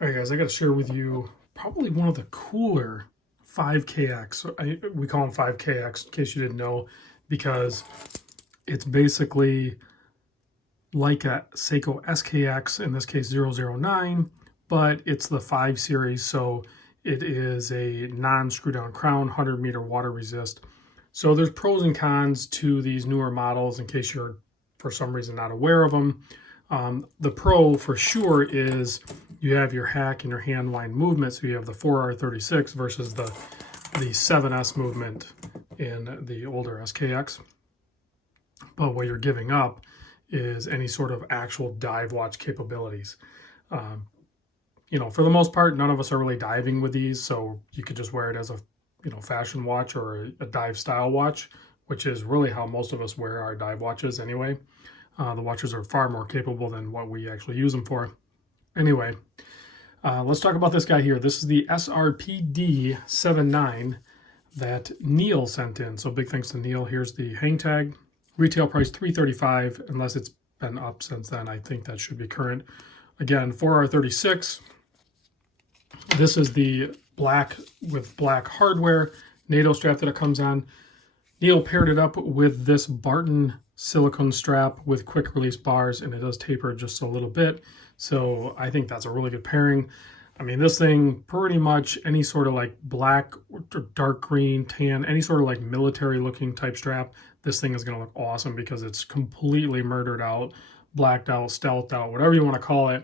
All right, guys, I got to share with you probably one of the cooler 5KX. We call them 5KX in case you didn't know, because it's basically like a Seiko SKX, in this case 009, but it's the 5 series, so it is a non-screw down crown, 100-meter water resist. So there's pros and cons to these newer models in case you're for some reason not aware of them. The pro for sure is you have your hack and your hand line movement, so you have the 4R36 versus the 7S movement in the older SKX. But what you're giving up is any sort of actual dive watch capabilities. For the most part, none of us are really diving with these, so you could just wear it as a fashion watch or a dive style watch, which is really how most of us wear our dive watches anyway. The watches are far more capable than what we actually use them for. Anyway, let's talk about this guy here. This is the srpd79 that Neil sent in. So big thanks to Neil. Here's the hang tag. Retail price $335, unless it's been up since then. I think that should be current. Again, 4R36. This is the black with black hardware NATO strap that it comes on. Neil paired it up with this Barton silicone strap with quick release bars, and it does taper just a little bit. So I think that's a really good pairing. I mean, this thing, pretty much any sort of like black or dark green, tan, any sort of like military looking type strap, this thing is going to look awesome because it's completely murdered out, blacked out, stealthed out, whatever you want to call it.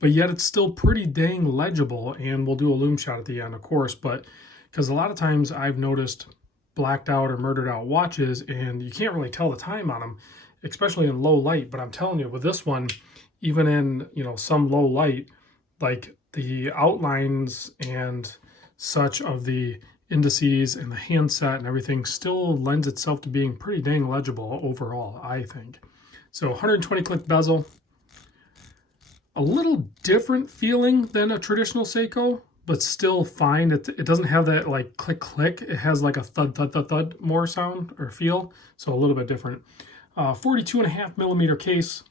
But yet it's still pretty dang legible, and we'll do a loom shot at the end, of course, but because a lot of times I've noticed blacked out or murdered out watches and you can't really tell the time on them, especially in low light. But I'm telling you, with this one, even in some low light, like the outlines and such of the indices and the handset and everything still lends itself to being pretty dang legible overall, I think. So 120 click bezel, a little different feeling than a traditional Seiko, but still fine. It doesn't have that like click click. It has like a thud thud thud thud more sound or feel, so a little bit different. 42.5 millimeter case,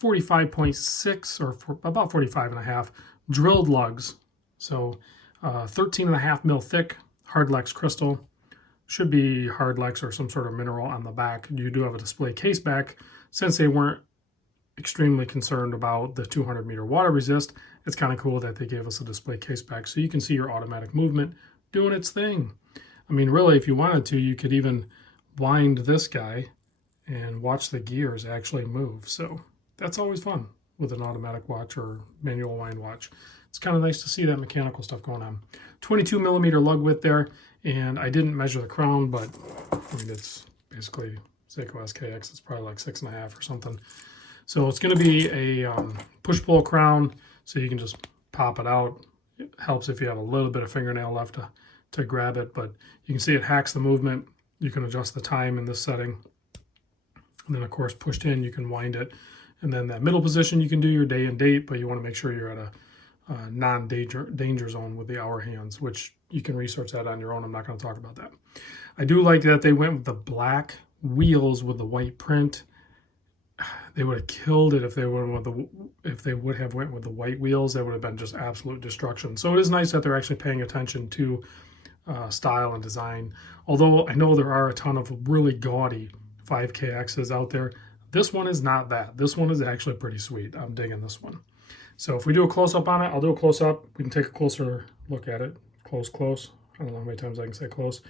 45.6 or about 45.5 drilled lugs, so 13.5 mil thick, Hardlex crystal. Should be Hardlex or some sort of mineral on the back. You do have a display case back. Since they weren't extremely concerned about the 200-meter water resist, it's kind of cool that they gave us a display case back so you can see your automatic movement doing its thing. I mean, really, if you wanted to, you could even wind this guy and watch the gears actually move. So that's always fun with an automatic watch or manual wind watch. It's kind of nice to see that mechanical stuff going on. 22 millimeter lug width there, and I didn't measure the crown, but I mean, it's basically Seiko SKX. It's probably like 6.5 or something. So it's going to be a push-pull crown, so you can just pop it out. It helps if you have a little bit of fingernail left to grab it, but you can see it hacks the movement. You can adjust the time in this setting. And then, of course, pushed in, you can wind it. And then that middle position, you can do your day and date, but you want to make sure you're at a non-danger zone with the hour hands, which you can research that on your own. I'm not going to talk about that. I do like that they went with the black wheels with the white print. They would have killed it if they would have went with the white wheels. That would have been just absolute destruction. So it is nice that they're actually paying attention to style and design. Although I know there are a ton of really gaudy 5KXs out there, this one is not that. This one is actually pretty sweet. I'm digging this one. So if we do a close-up on it, I'll do a close-up. We can take a closer look at it. Close. I don't know how many times I can say close.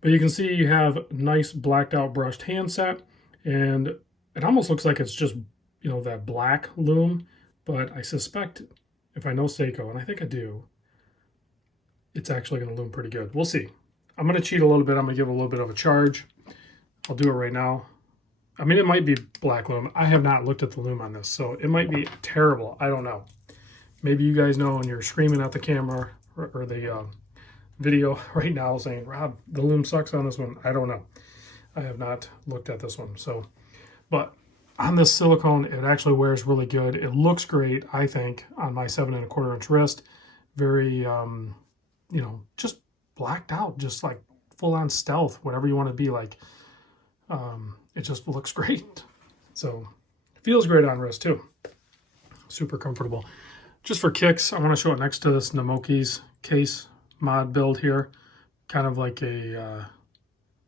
But you can see you have nice blacked out brushed handset, and it almost looks like it's just, that black loom, but I suspect, if I know Seiko, and I think I do, it's actually going to loom pretty good. We'll see. I'm going to cheat a little bit. I'm going to give it a little bit of a charge. I'll do it right now. I mean, it might be black loom. I have not looked at the loom on this, so it might be terrible. I don't know. Maybe you guys know and you're screaming at the camera or the video right now saying, Rob, the loom sucks on this one. I don't know. I have not looked at this one. But on this silicone, it actually wears really good. It looks great, I think, on my 7¼ inch wrist. Very, just blacked out, just like full on stealth, whatever you want to be like. It just looks great. So it feels great on wrist too. Super comfortable. just for kicks, I want to show it next to this Namoki's case mod build here. Kind of like a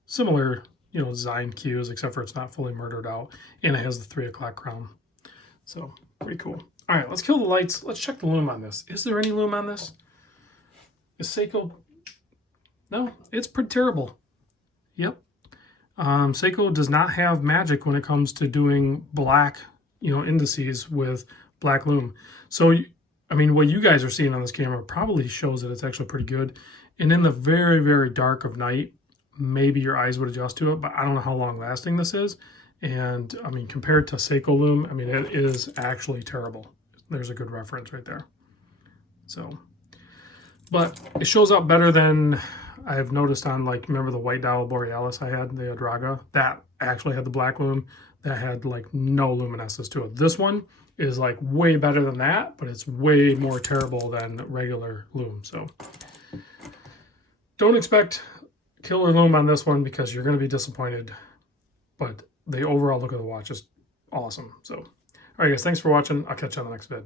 similar, design cues, except for it's not fully murdered out. And it has the 3 o'clock crown. So, pretty cool. All right, let's kill the lights. Let's check the lume on this. Is there any lume on this? Is Seiko... No, it's pretty terrible. Yep. Seiko does not have magic when it comes to doing black, indices with black lume. So, I mean, what you guys are seeing on this camera probably shows that it's actually pretty good. And in the very, very dark of night, maybe your eyes would adjust to it, but I don't know how long lasting this is. And I mean, compared to Seiko lume, I mean, it is actually terrible. There's a good reference right there. So, but it shows up better than I've noticed on, like, remember the White Dial Borealis I had, the Adraga? That actually had the black lume. That had, like, no luminescence to it. This one is, like, way better than that, but it's way more terrible than regular lume. So, don't expect killer lume on this one because you're going to be disappointed. But the overall look of the watch is awesome. So, all right, guys, thanks for watching. I'll catch you on the next vid.